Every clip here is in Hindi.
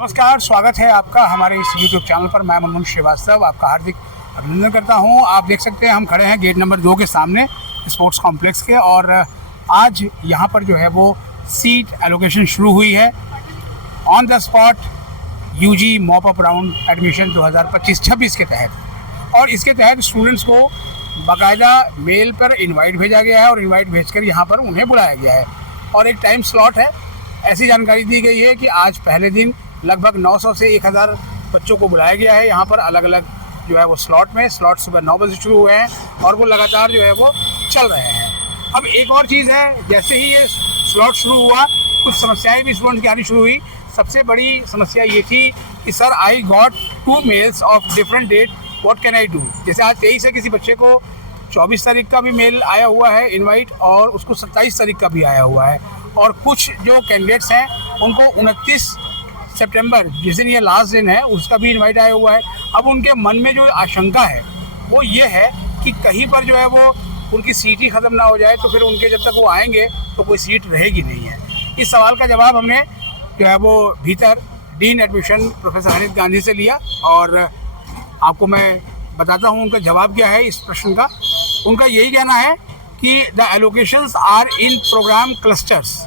नमस्कार, स्वागत है आपका हमारे इस YouTube चैनल पर। मैं मनमोहन श्रीवास्तव आपका हार्दिक अभिनंदन करता हूं। आप देख सकते हैं हम खड़े हैं गेट नंबर 2 के सामने स्पोर्ट्स कॉम्प्लेक्स के, और आज यहां पर जो है वो सीट एलोकेशन शुरू हुई है। On the spot UG mop up round admission 2025-26 के तहत, और इसके तहत स्टूडेंट्स को बाकायदा मेल पर इन्वाइट भेजा गया है और इन्वाइट भेजकर यहाँ पर उन्हें बुलाया गया है और एक टाइम स्लॉट है। ऐसी जानकारी दी गई है कि आज पहले दिन लगभग 900 से 1000 बच्चों को बुलाया गया है यहाँ पर अलग अलग जो है वो स्लॉट में। स्लॉट सुबह 9 बजे शुरू हुए हैं और वो लगातार जो है वो चल रहे हैं। अब एक और चीज़ है, जैसे ही ये स्लॉट शुरू हुआ कुछ समस्याएं भी स्टूडेंट्स की आनी शुरू हुई। सबसे बड़ी समस्या ये थी कि sir I got 2 mails of different date, what can I do. जैसे आज 23 है, किसी बच्चे को 24 तारीख का भी मेल आया हुआ है इनवाइट, और उसको 27 तारीख का भी आया हुआ है, और कुछ जो कैंडिडेट्स हैं उनको 29 सितंबर जिस दिन ये लास्ट दिन है उसका भी इनवाइट आया हुआ है। अब उनके मन में जो आशंका है वो ये है कि कहीं पर जो है वो उनकी सीट ही ख़त्म ना हो जाए, तो फिर उनके जब तक वो आएंगे तो कोई सीट रहेगी नहीं है। इस सवाल का जवाब हमने जो है वो भीतर dean admission professor Hanif Gandhi से लिया, और आपको मैं बताता हूँ उनका जवाब क्या है इस प्रश्न का। उनका यही कहना है कि the allocations are in program clusters.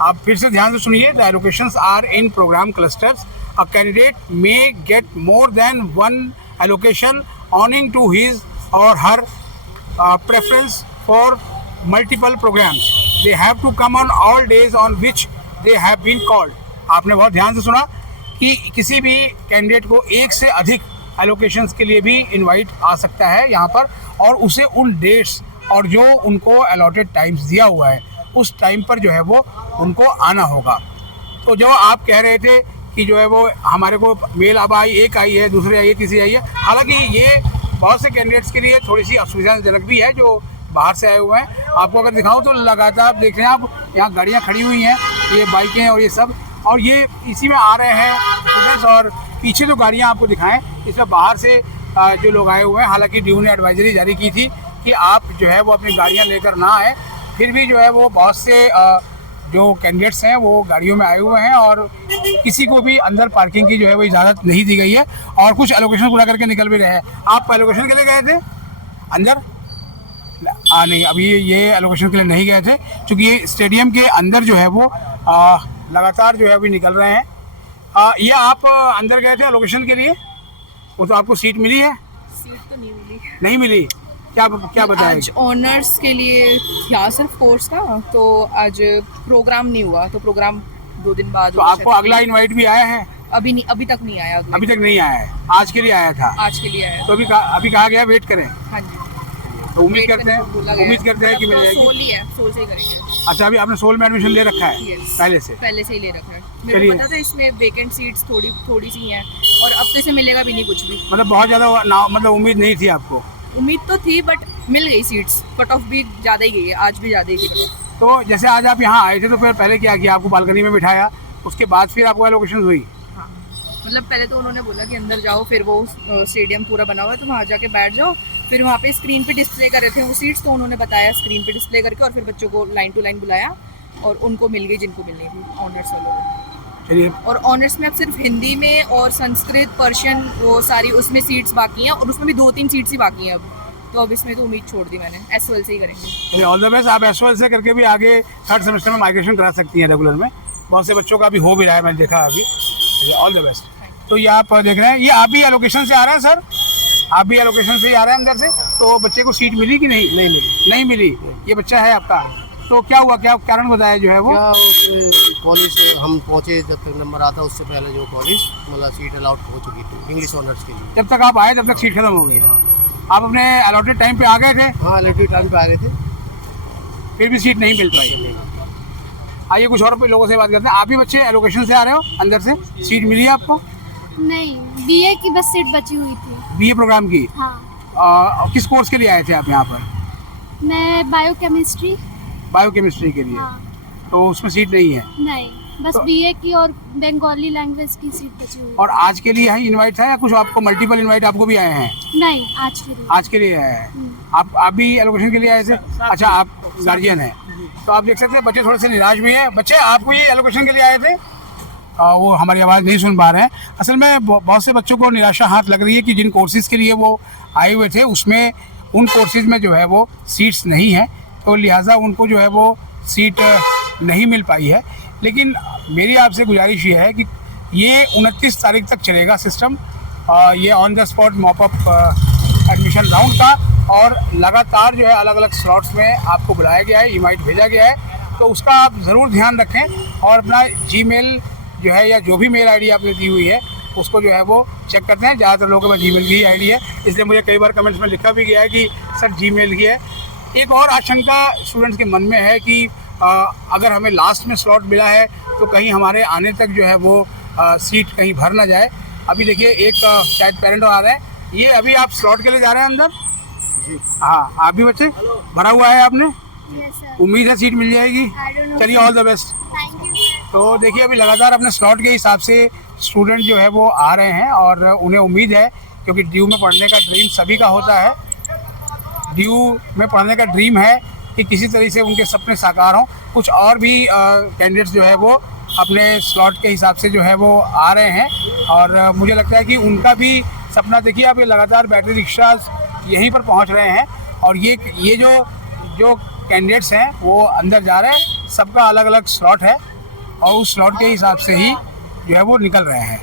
आप फिर से ध्यान से सुनिए, the allocations are in program clusters. A candidate may get more than one allocation owing to his or her preference for multiple programs. They have to come on all days on which they have been called. आपने बहुत ध्यान से सुना कि किसी भी कैंडिडेट को एक से अधिक एलोकेशंस के लिए भी इनवाइट आ सकता है यहाँ पर, और उसे उन डेट्स और जो उनको अलॉटेड टाइम्स दिया हुआ है उस टाइम पर जो है वो उनको आना होगा। तो जो आप कह रहे थे कि जो है वो हमारे को मेल अब आई, एक आई है, दूसरी आई है, तीसरी आई है, हालांकि ये बहुत से कैंडिडेट्स के लिए थोड़ी सी असुविधाजनक भी है जो बाहर से आए हुए हैं। आपको अगर दिखाऊं तो लगातार आप देख रहे हैं, आप यहाँ गाड़ियाँ खड़ी हुई हैं, ये बाइकें और ये सब, और ये इसी में आ रहे हैं स्टूडेंट्स। और पीछे जो गाड़ियाँ आपको दिखाएं इसमें बाहर से जो लोग आए हुए हैं। हालांकि ड्यू ने एडवाइजरी जारी की थी कि आप जो है वो अपनी गाड़ियाँ लेकर ना आएँ, फिर भी जो है वो बहुत से जो कैंडिडेट्स हैं वो गाड़ियों में आए हुए हैं, और किसी को भी अंदर पार्किंग की जो है वो इजाज़त नहीं दी गई है, और कुछ एलोकेशन पूरा करके निकल भी रहे हैं। आप एलोकेशन के लिए गए थे अंदर? नहीं, अभी ये एलोकेशन के लिए नहीं गए थे, क्योंकि ये स्टेडियम के अंदर जो है वो लगातार जो है अभी निकल रहे हैं। ये आप अंदर गए थे एलोकेशन के लिए, वो तो आपको सीट मिली है? सीट तो नहीं मिली। नहीं मिली? क्या बताया? आज ऑनर्स के लिए था सिर्फ कोर्स का, तो आज प्रोग्राम नहीं हुआ, तो प्रोग्राम 2 दिन बाद। तो आपको अगला इनवाइट भी आया है? अभी तक नहीं आया। अभी तक नहीं आया है, आज के लिए आया था। आज के लिए आया। तो अभी कहा गया वेट करें। हाँ जी, तो उम्मीद करते हैं कि मिल जाएगी। सोल ही है, सोल से ही करेंगे। अच्छा, अभी आपने सोल में एडमिशन ले रखा है? पहले से ही ले रखा है। मेरे को पता था इसमें वेकेंट सीट्स थोड़ी सी हैं, और अब तो इसे मिलेगा भी नहीं कुछ भी। मतलब बहुत ज़्यादा मतलब उम्मीद नहीं थी आपको? उम्मीद तो थी, बट मिल गई सीट्स। कट ऑफ भी ज़्यादा ही गई है, आज भी ज़्यादा ही थी। तो जैसे आज आप यहाँ आए थे तो फिर पहले क्या किया? आपको बालकनी में बिठाया, उसके बाद फिर आपको एलोकेशन हुई? हाँ, मतलब पहले तो उन्होंने बोला कि अंदर जाओ, फिर वो स्टेडियम पूरा बना हुआ है तो वहाँ जाके बैठ जाओ। फिर वहाँ पे स्क्रीन पे डिस्प्ले कर रहे थे वो सीट्स, तो उन्होंने बताया स्क्रीन पे डिस्प्ले करके, और फिर बच्चों को लाइन टू लाइन बुलाया और उनको मिल गई जिनको मिलनी थी ऑनर्स वालों को। चलिए। और ऑनर्स में अब सिर्फ हिंदी में और संस्कृत, पर्शियन, वो सारी उसमें सीट्स बाकी हैं, और उसमें भी 2-3 सीट्स ही बाकी हैं अब। तो अब इसमें तो उम्मीद छोड़ दी मैंने, एसओएल से ही करेंगे। All the best. आप एसओएल से करके भी आगे 3rd सेमेस्टर में माइग्रेशन करा सकती हैं रेगुलर में। बहुत से बच्चों का भी हो भी रहा है, मैंने देखा अभी। All the best. तो ये आप देख रहे हैं, ये आप भी एलोकेशन से आ रहे हैं सर? आप भी एलोकेशन से ही आ रहे हैं अंदर से? तो बच्चे को सीट मिली कि नहीं? नहीं मिली। ये बच्चा है आपका, तो क्या हुआ, क्या कारण बताया जो है वो? कॉलेज हम पहुँचे, जब तक नंबर आता उससे पहले जो कॉलेज मतलब सीट अलाउट हो चुकी थी इंग्लिश ऑनर्स के लिए। जब तक आप आए तब तक सीट खत्म हो गई? हाँ। आप अपने अलॉटेड टाइम पे आ गए थे? हाँ, अलॉटेड टाइम पे आ गए थे, फिर भी सीट नहीं मिल पाई। आइए कुछ और लोगों से बात करते हैं। आप भी बच्चे एलोकेशन से आ रहे हो अंदर से? सीट मिली है आपको? नहीं, बीए की बस सीट बची हुई थी। बीए प्रोग्राम की? हाँ। किस कोर्स के लिए आए थे आप यहाँ पर? मैं बायोकेमिस्ट्री के लिए। हाँ। तो उसमें सीट नहीं है? नहीं, बस तो बीए की और बंगाली लैंग्वेज की सीट बची हुई। और आज के लिए ही इनवाइट था या कुछ आपको मल्टीपल इनवाइट आपको भी आए हैं? नहीं, आज के लिए। आज के लिए आए हैं। आप भी एलोकेशन के लिए आए थे? अच्छा, आप गार्जियन हैं, तो आप देख सकते हैं बच्चे थोड़े से निराश भी हैं। बच्चे, आपको ये एलोकेशन के लिए आए थे? वो हमारी आवाज़ नहीं सुन पा रहे हैं। असल में बहुत से बच्चों को निराशा हाथ लग रही है कि जिन कोर्सेज़ के लिए वो आए हुए थे उसमें उन कोर्सेज़ में जो है वो सीट्स नहीं हैं, तो लिहाजा उनको जो है वो सीट नहीं मिल पाई है। लेकिन मेरी आपसे गुजारिश ये है कि ये 29 तारीख तक चलेगा सिस्टम, ये on the spot mop up admission round का, और लगातार जो है अलग अलग स्लॉट्स में आपको बुलाया गया है, इनवाइट भेजा गया है, तो उसका आप ज़रूर ध्यान रखें और अपना जीमेल जो है या जो भी मेल आईडी आपने दी हुई है उसको जो है वो चेक करते हैं। ज़्यादातर लोगों के पास जीमेल की ही आईडी है, इसलिए मुझे कई बार कमेंट्स में लिखा भी गया है कि सर जीमेल की है। एक और आशंका स्टूडेंट्स के मन में है कि अगर हमें लास्ट में स्लॉट मिला है तो कहीं हमारे आने तक जो है वो सीट कहीं भर ना जाए। अभी देखिए एक शायद पेरेंट आ रहे हैं, ये अभी आप स्लॉट के लिए जा रहे हैं अंदर? जी हाँ, आप भी बच्चे भरा हुआ है आपने? Yes, sir. उम्मीद है सीट मिल जाएगी? I don't know. चलिए all the best. Thank you, sir. तो देखिए अभी लगातार अपने स्लॉट के हिसाब से स्टूडेंट जो है वो आ रहे हैं और उन्हें उम्मीद है, क्योंकि ड्यू में पढ़ने का ड्रीम सभी का होता है, ड्यू में पढ़ने का ड्रीम है कि किसी तरह से उनके सपने साकार हों। कुछ और भी कैंडिडेट्स जो है वो अपने स्लॉट के हिसाब से जो है वो आ रहे हैं और मुझे लगता है कि उनका भी सपना, देखिए आप ये लगातार बैटरी रिक्शाज यहीं पर पहुंच रहे हैं और ये जो कैंडिडेट्स हैं वो अंदर जा रहे हैं, सबका अलग अलग स्लॉट है और उस स्लॉट के हिसाब से ही जो है वो निकल रहे हैं।